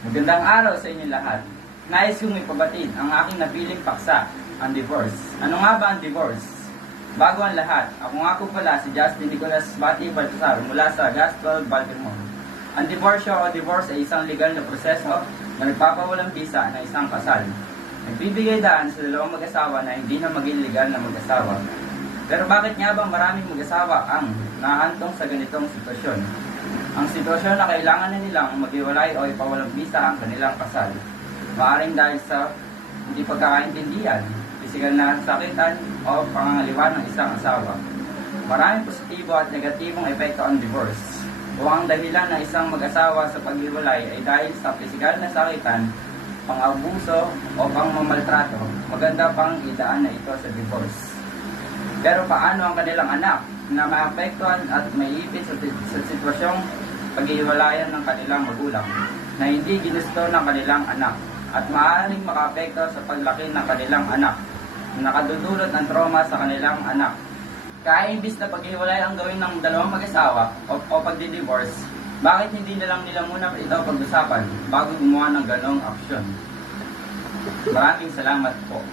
Magandang araw sa inyo lahat. Nais kong ipabatid ang aking napiling paksa, ang divorce. Ano nga ba ang divorce? Bago ang lahat, ako nga po pala si Justin Nicolas Bati Baltasar mula sa Gospel Baltimore. Ang divorce o divorce ay isang legal na proseso na nagpapawalang bisa ng isang kasal. Nagbibigay daan sa dalawang mag-asawa na hindi na maging legal na mag-asawa. Pero bakit nga ba maraming mag-asawa ang nahantong sa ganitong sitwasyon? Ang sitwasyon na kailangan na nilang maghiwalay o ipawalang bisa ang kanilang kasal. Maaaring dahil sa hindi pagkakaintindihan, pisikal na sakitan o pangangaliwan ng isang asawa. Maraming positibo at negatibong epekto ang divorce. Kung ang dahilan ng isang mag-asawa sa paghiwalay ay dahil sa pisikal na sakitan, pang-abuso o pang-mamaltrato, maganda pang idaan na ito sa divorce. Pero paano ang kanilang anak na maapektuhan at maiipit sa, sa sitwasyong paghiwalayan ng kanilang magulang na hindi ginusto ng kanilang anak at maaaring makaapekto sa paglaki ng kanilang anak na nakadudulot ng trauma sa kanilang anak. Kaya imbis na paghiwalay ang gawin ng dalawang mag-asawa o, o pagdi-divorce, bakit hindi na lang nila muna ito pag-usapan bago gumawa ng ganong aksyon? Maraming salamat po.